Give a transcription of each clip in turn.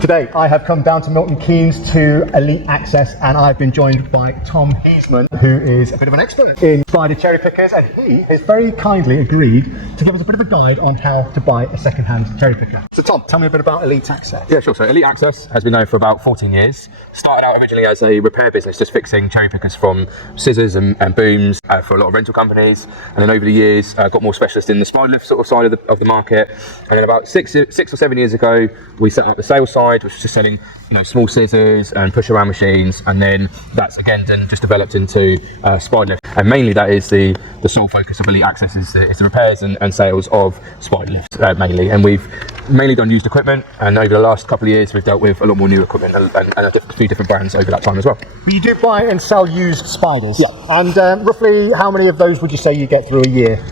Today I have come down to Milton Keynes to Elite Access, and I've been joined by Tom Heisman, who is a bit of an expert in spider cherry pickers, and he has very kindly agreed to give us a bit of a guide on how to buy a second-hand cherry picker. So Tom, tell me a bit about Elite Access. Yeah, sure. So Elite Access has been known for about 14 years. Started out originally as a repair business, just fixing cherry pickers from scissors and booms for a lot of rental companies, and then over the years got more specialist in the spider lift sort of side of the market. And then about six or 7 years ago, we set up the sales side, which is just selling small scissors and push around machines, and then that's again then just developed into spider lift, and mainly that is the sole focus of Elite Access is the repairs and sales of spider lifts mainly. And we've mainly done used equipment, and over the last couple of years we've dealt with a lot more new equipment and a few different brands over that time as well. You do buy and sell used spiders? Yeah. And roughly how many of those would you say you get through a year?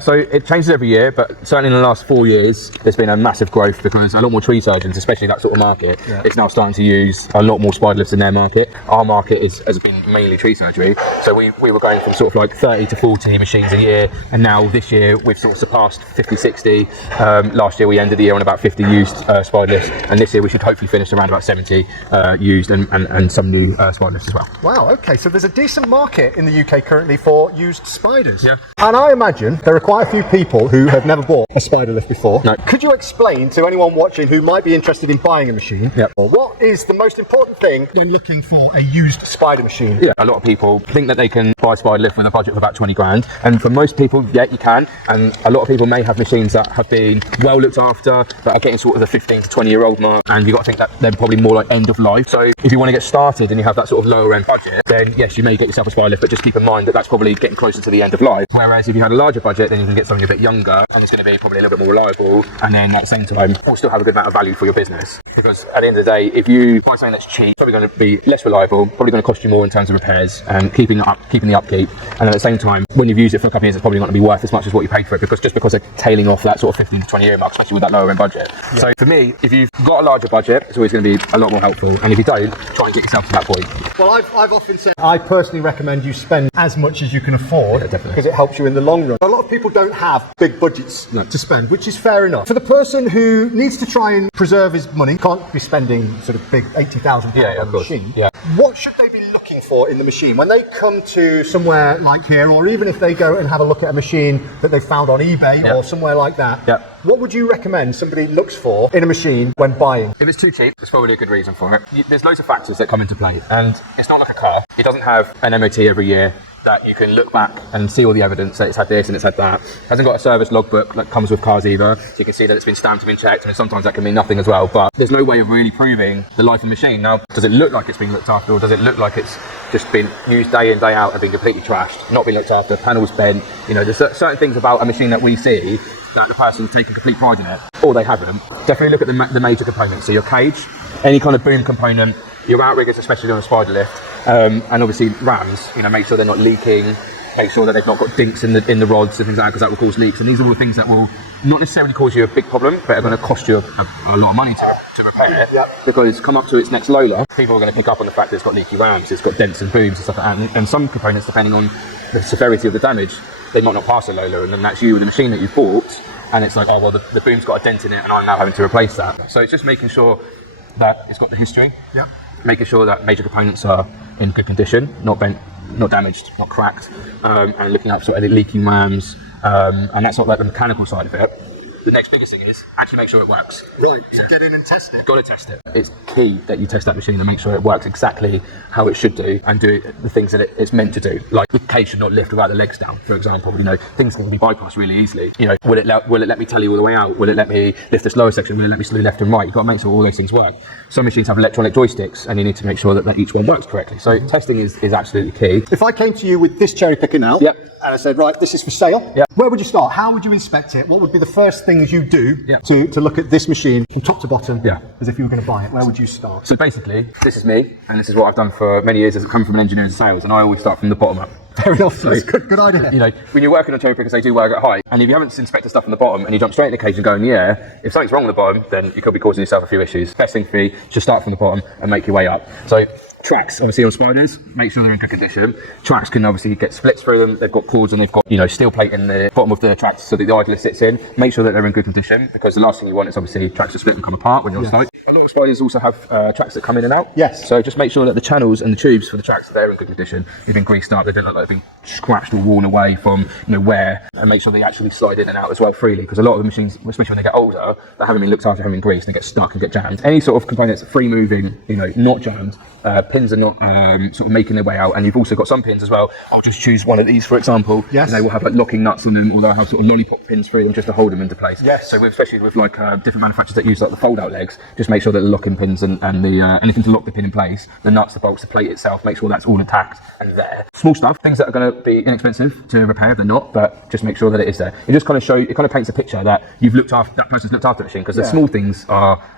So it changes every year, but certainly in the last 4 years there's been a massive growth because a lot more tree surgeons, especially that sort of market, is now starting to use a lot more spider lifts in their market. Our market has been mainly tree surgery, so we were going from sort of like 30 to 40 machines a year, and now this year we've sort of surpassed 50, 60. Last year we ended the year on about 50 used spider lifts, and this year we should hopefully finish around about 70 used and some new spider lifts as well. Wow, okay, so there's a decent market in the UK currently for used spiders. Yeah. And I imagine there are quite a few people who have never bought a spider lift before. No. Could you explain to anyone watching who might be interested in buying a machine, what is the most important thing when looking for a used spider machine? Yeah, a lot of people think that they can buy a spider lift with a budget of about 20 grand, and for most people, yeah, you can, and a lot of people may have machines that have been well looked after, that are getting sort of the 15 to 20 year old mark, and you've got to think that they're probably more like end of life. So if you want to get started and you have that sort of lower end budget, then yes, you may get yourself a spider lift, but just keep in mind that that's probably getting closer to the end of life. Whereas if you had a larger budget, then you can get something a bit younger, and it's going to be probably a little bit more reliable, and then at the same time will still have a good amount of value for your business. Because at the end of the day, if you buy something that's cheap, it's probably going to be less reliable, probably going to cost you more in terms of repairs and keeping the upkeep, and at the same time, when you've used it for a couple of years, it's probably not going to be worth as much as what you paid for it, because they're tailing off that sort of 15 to 20 year mark, especially with that lower end budget. Yeah. So for me, if you've got a larger budget, it's always going to be a lot more helpful, and if you don't, try and get yourself to that point. Well, I've often said I personally recommend you spend as much as you can afford, because it helps you in the long run. A lot of people don't have big budgets to spend, which is fair enough. For the person who needs to try and preserve his money, can't be spending sort of big £80,000 on a machine, what should they be looking for in the machine when they come to somewhere like here, or even if they go and have a look at a machine that they found on eBay or somewhere like that? What would you recommend somebody looks for in a machine when buying? If it's too cheap, there's probably a good reason for it. There's loads of factors that come into play, and it's not like a car. It doesn't have an MOT every year that you can look back and see all the evidence that it's had this and it's had that. It hasn't got a service logbook that comes with cars either, so you can see that it's been stamped and been checked, and sometimes that can mean nothing as well. But there's no way of really proving the life of the machine. Now, does it look like it's been looked after, or does it look like it's just been used day in, day out and been completely trashed, not been looked after, panels bent? There's certain things about a machine that we see that the person's taking complete pride in it, or they haven't. Definitely look at the major components. So your cage, any kind of boom component, your outriggers, especially on a spider lift, and obviously rams, make sure they're not leaking, make sure that they've not got dinks in the rods and things like that, because that will cause leaks. And these are all the things that will not necessarily cause you a big problem, but are going to cost you a lot of money to repair it. Because come up to its next Lola, people are going to pick up on the fact that it's got leaky rams, it's got dents and booms and stuff like that. And some components, depending on the severity of the damage, they might not pass a Lola, and then that's you with a machine that you've bought, and it's like, oh well, the boom's got a dent in it, and I'm now having to replace that. So it's just making sure that it's got the history, making sure that major components are in good condition, not bent, not damaged, not cracked, and looking at sort of the leaking rams, and that's not like the mechanical side of it. The next biggest thing is actually make sure it works. Right, so get in and test it. Got to test it. It's key that you test that machine and make sure it works exactly how it should do, and do the things that it's meant to do. Like the cage should not lift without the legs down, for example. Things can be bypassed really easily. Will it let me tell you all the way out? Will it let me lift this lower section? Will it let me slew left and right? You've got to make sure all those things work. Some machines have electronic joysticks, and you need to make sure that each one works correctly. So testing is absolutely key. If I came to you with this cherry picker now, and I said, right, this is for sale, where would you start? How would you inspect it? What would be the first things you do to look at this machine from top to bottom, as if you were going to buy it? Where would you start? So basically, this is me, and this is what I've done for many years as coming from an engineer and sales, and I always start from the bottom up. Fair enough, that's good idea. When you're working on cherry pickers, they do work at height, and if you haven't inspected stuff from the bottom and you jump straight in the cage and go in the air, if something's wrong on the bottom, then you could be causing yourself a few issues. Best thing for me, just start from the bottom and make your way up. So Tracks, obviously on spiders, make sure they're in good condition. Tracks can obviously get splits through them. They've got cords and they've got, you know, steel plate in the bottom of the tracks so that the idler sits in. Make sure that they're in good condition, because the last thing you want is obviously tracks to split and come apart when you're on site. A lot of spiders also have tracks that come in and out. Yes. So just make sure that the channels and the tubes for the tracks are there in good condition. They've been greased up. They don't look like they've been scratched or worn away from, you know, wear. And make sure they actually slide in and out as well freely, because a lot of the machines, especially when they get older, that haven't been looked after, haven't been greased, they get stuck and get jammed. Any sort of components free moving, you know, not jammed. Pins are not sort of making their way out, and you've also got some pins as well. I'll just choose one of these for example. Yes. And they will have like locking nuts on them, or they'll have sort of lollipop pins through them just to hold them into place. Yes. So especially with like different manufacturers that use like the fold out legs, just make sure that the locking pins and the anything to lock the pin in place, the nuts, the bolts, the plate itself, make sure that's all intact and there. Small stuff, things that are going to be inexpensive to repair, they're not, but just make sure that it is there. It just kind of paints a picture that you've looked after, that person's looked after the machine, because the small things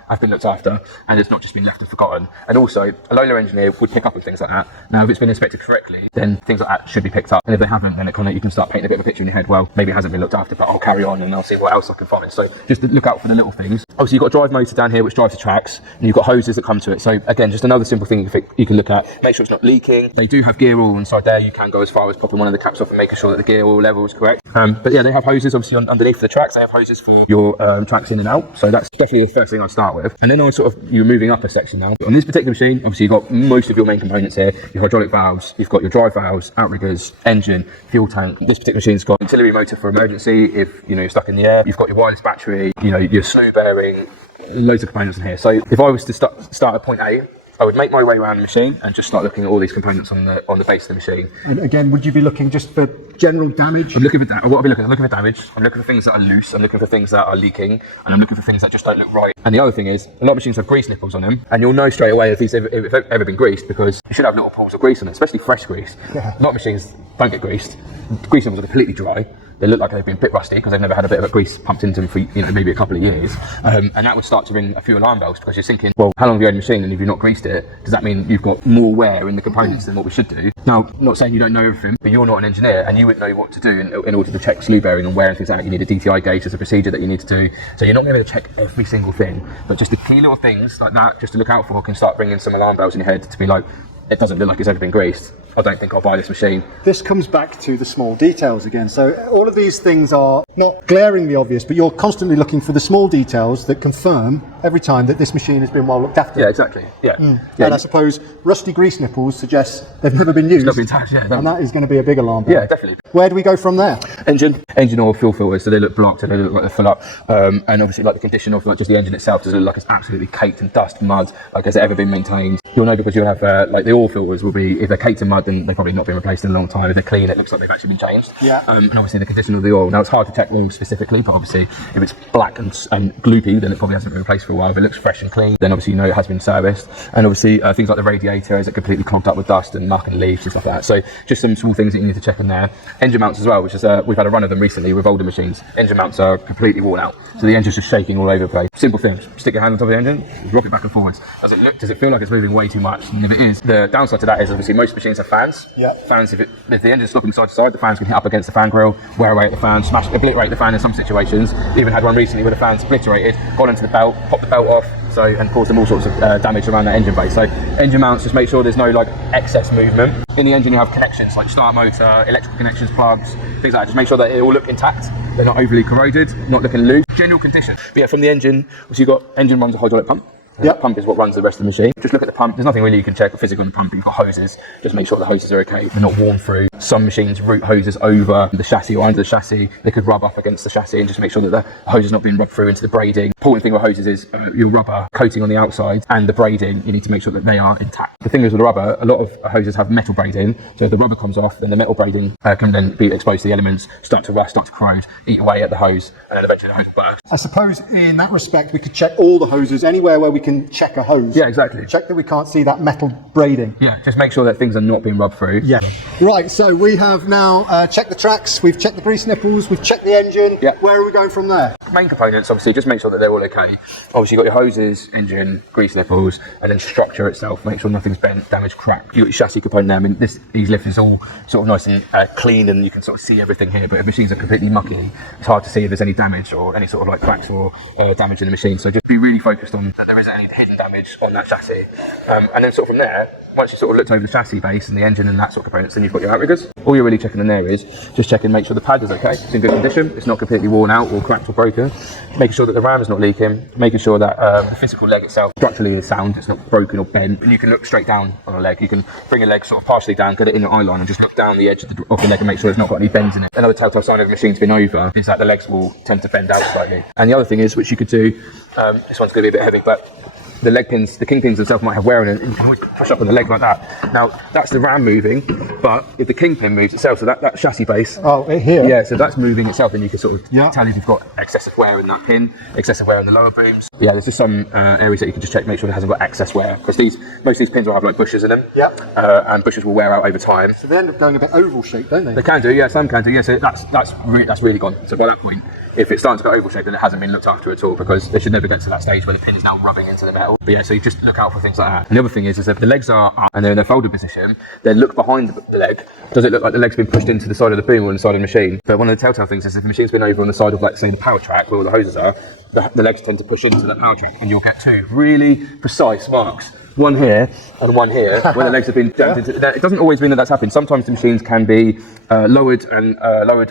have been looked after and it's not just been left and forgotten. And also a low engineer would pick up on things like that. Now if it's been inspected correctly, then things like that should be picked up, and if they haven't, then you can start painting a bit of a picture in your head. Well, maybe it hasn't been looked after, but I'll carry on and I'll see what else I can find. So just look out for the little things. Obviously you've got a drive motor down here which drives the tracks, and you've got hoses that come to it. So again, just another simple thing you can look at. Make sure it's not leaking. They do have gear oil inside there. You can go as far as popping one of the caps off and making sure that the gear oil level is correct. But yeah, they have hoses obviously underneath the tracks. They have hoses for your tracks in and out. So that's definitely the first thing I'd start with. And then on sort of, you're moving up a section now. On this particular machine, obviously you've got most of your main components here. Your hydraulic valves, you've got your drive valves, outriggers, engine, fuel tank. This particular machine's got an auxiliary motor for emergency if you're stuck in the air. You've got your wireless battery, your slew bearing, loads of components in here. So if I was to start at point A, I would make my way around the machine and just start looking at all these components on the base of the machine. And again, would you be looking just for general damage? I'm looking for what I'll be looking. I'm looking for damage. I'm looking for things that are loose. I'm looking for things that are leaking, and I'm looking for things that just don't look right. And the other thing is, a lot of machines have grease nipples on them, and you'll know straight away if they've ever been greased, because you should have little pools of grease on it, especially fresh grease. Yeah. A lot of machines don't get greased. Grease nipples are completely dry. They look like they've been a bit rusty because they've never had a bit of a grease pumped into them for maybe a couple of years, and that would start to ring a few alarm bells, because you're thinking, well, how long have you had a machine, and if you've not greased it, does that mean you've got more wear in the components than what we should do? Now, not saying you don't know everything, but you're not an engineer and you wouldn't know what to do in order to check slew bearing and wear and things like that. You need a DTI gauge. There's a procedure that you need to do, so you're not going to be able to check every single thing, but just the key little things like that just to look out for can start ringing some alarm bells in your head to be like, it doesn't look like it's ever been greased. I don't think I'll buy this machine. This comes back to the small details again. So all of these things are not glaringly obvious, but you're constantly looking for the small details that confirm every time that this machine has been well looked after. Yeah, exactly. Yeah. And I suppose rusty grease nipples suggests they've never been used. It's not been touched, yeah. And that is going to be a big alarm bell. Yeah, definitely. Where do we go from there? Engine oil, fuel filters, so they look blocked and they look like they're full up. And obviously, like the condition of like just the engine itself, does it look like it's absolutely caked in dust, mud? Like, has it ever been maintained? You'll know because you'll have like the oil filters will be, if they're caked in mud, then they've probably not been replaced in a long time. If they're clean, it looks like they've actually been changed. Yeah. And obviously the condition of the oil. Now it's hard to check oil specifically, but obviously if it's black and gloopy, then it probably hasn't been replaced for a while. If it looks fresh and clean, then obviously you know it has been serviced. And obviously things like the radiator, is it completely clogged up with dust and muck and leaves and stuff like that. So just some small things that you need to check in there. Engine mounts as well, which is we've had a run of them recently with older machines. Engine mounts are completely worn out, so the engine's just shaking all over the place. Simple things: stick your hand on top of the engine, rock it back and forwards. Does it feel like it's moving way too much? And if it is, the downside to that is obviously most machines have fans. Yeah. Fans, if the engine's stopping side to side, the fans can hit up against the fan grill, wear away at the fan, obliterate the fan in some situations. Even had one recently where the fan's obliterated, gone into the belt, popped the belt off, and caused them all sorts of damage around that engine base. So engine mounts, just make sure there's no like excess movement. In the engine you have connections like start motor, electrical connections, plugs, things like that. Just make sure that they all look intact, they're not overly corroded, not looking loose. General condition. But yeah, from the engine, so you've got engine runs a hydraulic pump. That pump is what runs the rest of the machine. Just look at the pump. There's nothing really you can check physically on the pump. You've got hoses. Just make sure the hoses are okay. They're not worn through. Some machines route hoses over the chassis or under the chassis. They could rub up against the chassis and just make sure that the hose is not being rubbed through into the braiding. Important thing with hoses is your rubber coating on the outside and the braiding. You need to make sure that they are intact. The thing is with the rubber, a lot of hoses have metal braiding. So if the rubber comes off, then the metal braiding can then be exposed to the elements, start to rust, start to corrode, eat away at the hose, and then eventually the hose bursts. I suppose in that respect we could check all the hoses anywhere where we can check a hose. Yeah, exactly. Check that we can't see that metal braiding. Yeah, just make sure that things are not being rubbed through. Yeah. Right, so we have now checked the tracks, we've checked the grease nipples, we've checked the engine. Yeah. Where are we going from there? Main components, obviously, just make sure that they're all okay. Obviously, you've got your hoses, engine, grease nipples, and then structure itself. Make sure nothing's bent, damaged, cracked. You've got your chassis component there. I mean, these lifts is all sort of nice and clean, and you can sort of see everything here. But if machines are completely mucky, it's hard to see if there's any damage or any sort of like cracks or damage in the machine. So just be really focused on that there isn't any hidden damage on that chassis. And then sort of from there, once you sort of looked over the chassis base and the engine and that sort of components, then you've got your Outriggers. All you're really checking in there is just checking, make sure the pad is okay, it's in good condition, it's not completely worn out or cracked or broken, making sure that the ram is not leaking, making sure that the physical leg itself structurally is sound, it's not broken or bent. And you can look straight down on a leg, you can bring a leg sort of partially down, get it in your eye line and just look down the edge of the leg and make sure it's not got any bends in it. Another telltale sign of a machine's been over is that the legs will tend to bend out slightly. And the other thing is, which you could do, this one's going to be a bit heavy, but the leg pins, the king pins themselves might have wear in it, and you can always push up on the leg like that. Now, that's the ram moving, but if the king pin moves itself, so that chassis base. Oh, here? Yeah, so that's moving itself, and you can sort of yeah. tell if you've got excessive wear in that pin, excessive wear in the lower booms. Yeah, there's just some areas that you can just check, make sure it hasn't got excess wear, because most of these pins will have like bushes in them, yeah. And bushes will wear out over time. So they end up going a bit oval shaped, don't they? They can do, yeah, some can do, yeah, so that's really gone. So by that point, if it's starting to go oval shaped, then it hasn't been looked after at all, because they should never get to that stage where the pin is now rubbing into the metal. But yeah, so you just look out for things like that. And the other thing is that if the legs are up and they're in their folded position, then look behind the leg. Does it look like the leg's been pushed into the side of the boom or inside of the machine? But one of the telltale things is if the machine's been over on the side of, like, say, the power track where all the hoses are, the legs tend to push into that power track, and you'll get two really precise marks. One here and one here, where the legs have been jammed into. It doesn't always mean that that's happened. Sometimes the machines can be lowered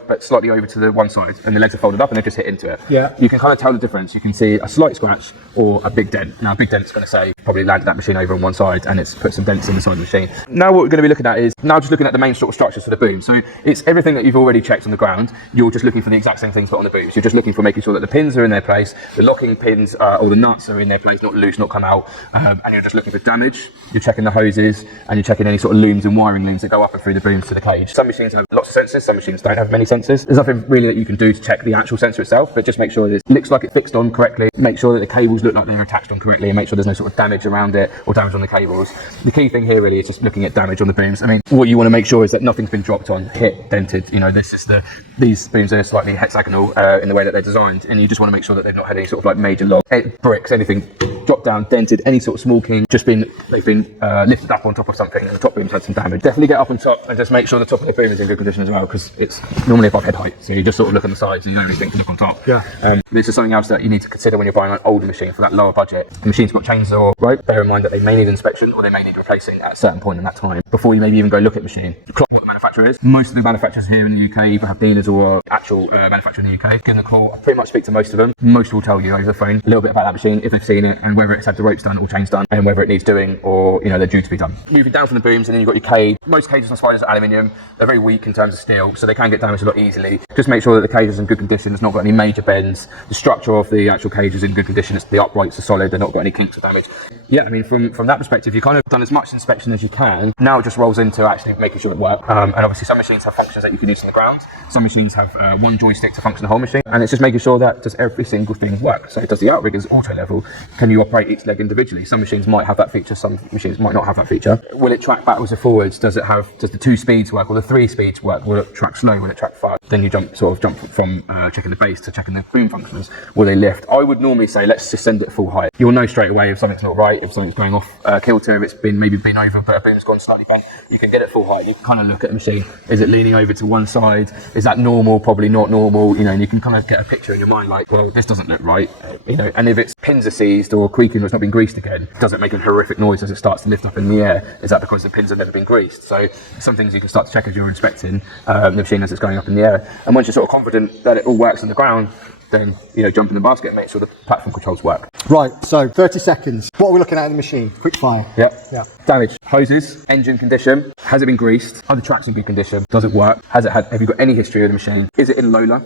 but slightly over to the one side, and the legs are folded up and they've just hit into it. Yeah. You can kind of tell the difference. You can see a slight scratch or a big dent. Now, a big dent's going to say probably landed that machine over on one side and it's put some dents in the side of the machine. Now, what we're going to be looking at is just looking at the main sort of structures for the boom. So it's everything that you've already checked on the ground. You're just looking for the exact same things put on the booms. You're just looking for making sure that the pins are in their place, the locking pins or the nuts are in their place, not loose, not come out, and you're just looking for damage. You're checking the hoses and you're checking any sort of looms and wiring looms that go up and through the booms to the cage. Some machines have lots of sensors, some machines don't have many sensors. There's nothing really that you can do to check the actual sensor itself, but just make sure that it looks like it's fixed on correctly, make sure that the cables look like they're attached on correctly, and make sure there's no sort of damage around it or damage on the cables. The key thing here really is just looking at damage on the booms. I mean, what you want to make sure is that nothing's been dropped on, hit, dented. You know, these booms are slightly hexagonal in the way that they're designed, and you just want to make sure that they've not had any sort of like major bricks, anything dropped down, dented, any sort of small king, they've been lifted up on top of something and the top boom's had some damage. Definitely get up on top and just make sure the top of the boom is in good condition as well, because it's normally above head height, so you just sort of look on the sides and you don't really think to look on top. Yeah. This is something else that you need to consider when you're buying an older machine for that lower budget. The machine's got chainsaw, right? Bear in mind that they may need inspection or they may need replacing at a certain point in that time before you maybe even go look at the machine. Clock what the manufacturer is. Most of the manufacturers here in the UK either have dealers or actual manufacturer in the UK. Give them a call. I pretty much speak to most of them. Most will tell you over the phone a little bit about that machine if they've seen it and whether it's had the ropes done or chains done and whether it needs doing or they're due to be done. Moving down from the booms, and then you've got your cage. Most cages on spiders are aluminium. They're very weak in terms of steel, so they can get damaged a lot easily. Just make sure that the cage is in good condition. It's not got any major bends. The structure of the actual cage is in good condition. The uprights are solid. They're not got any kinks or damage. Yeah, I mean, from that perspective, you've kind of done as much inspection as you can. Now it just rolls into actually making sure it works. And obviously, some machines have functions that you can use on the ground. Some machines have one joystick to function the whole machine, and it's just making sure that does every single thing work. So does the Outriggers auto level? Can you operate each leg individually? Some machines might have that feature. Some machines might not have that feature. Will it track backwards or forwards? Does the 2 speeds work or the 3 speeds work? Will it track slow? Will it track fast? Then you jump from checking the base to checking the boom functions. Will they lift? I would normally say let's just send it full height. You'll know straight away if something's not right, if something's going off kilter, if it's maybe been over but a boom's gone slightly bent. You can get it full height. You can kind of look at the machine. Is it leaning over to one side? Is that normal? Probably not normal. And you can kind of get a picture in your mind like, well, this doesn't look right. And if its pins are seized or creaking or it's not been greased again, does it make a horrific noise as it starts to lift up in the air? Is that because the pins have never been greased? So some things you can start to check as you're inspecting the machine as it's going up in the air. And once you're sort of confident that it all works on the ground, then jump in the basket and make sure the platform controls work. Right, so 30 seconds. What are we looking at in the machine? Quick fire. Yep. Yeah. Damage. Hoses, engine condition. Has it been greased? Are the tracks in good condition? Does it work? Have you got any history of the machine? Is it in Lola?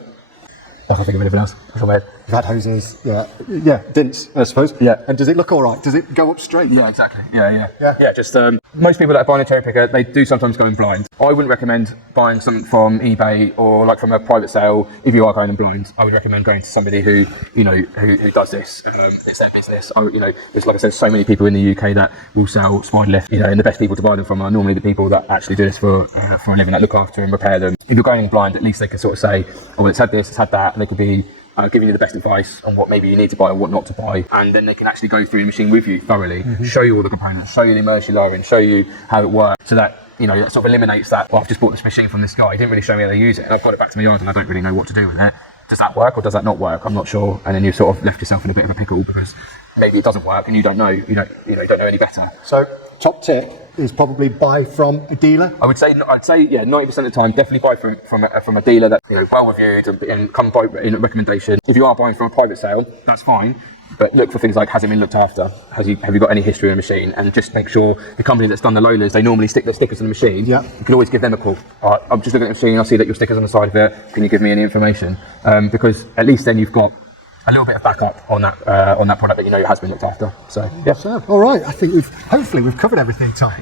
I can't think of anything else. That's all bad. You've had hoses, yeah, dents, I suppose. Yeah. And does it look all right? Does it go up straight? Yeah, exactly. Yeah. Just most people that are buying a Cherrypicker, they do sometimes go in blind. I wouldn't recommend buying something from eBay or like from a private sale if you are going in blind. I would recommend going to somebody who does this. It's their business. There's, like I said, so many people in the UK that will sell spider lift. And the best people to buy them from are normally the people that actually do this for a living, that look after and repair them. If you're going in blind, at least they can sort of say, oh, well, it's had this, it's had that. They could be giving you the best advice on what maybe you need to buy or what not to buy, and then they can actually go through the machine with you thoroughly, show you all the components, show you the immersion lowering, show you how it works, so that that sort of eliminates that, well, I've just bought this machine from this guy, he didn't really show me how to use it, and I've got it back to my yard and I don't really know what to do with it. Does that work or does that not work? I'm not sure. And then you sort of left yourself in a bit of a pickle because maybe it doesn't work and you don't know any better. So top tip is probably buy from a dealer. I'd say yeah, 90% of the time definitely buy from a dealer that's well reviewed and come by in a recommendation. If you are buying from a private sale, that's fine. But look for things like, has it been looked after? Have you got any history in the machine? And just make sure the company that's done the Lolas, they normally stick their stickers on the machine. Yeah. You can always give them a call. I'm just looking at the machine, I see that your sticker's on the side of it. Can you give me any information? Because at least then you've got a little bit of backup on that product that it has been looked after. So yeah. All right, I think hopefully we've covered everything, Tom.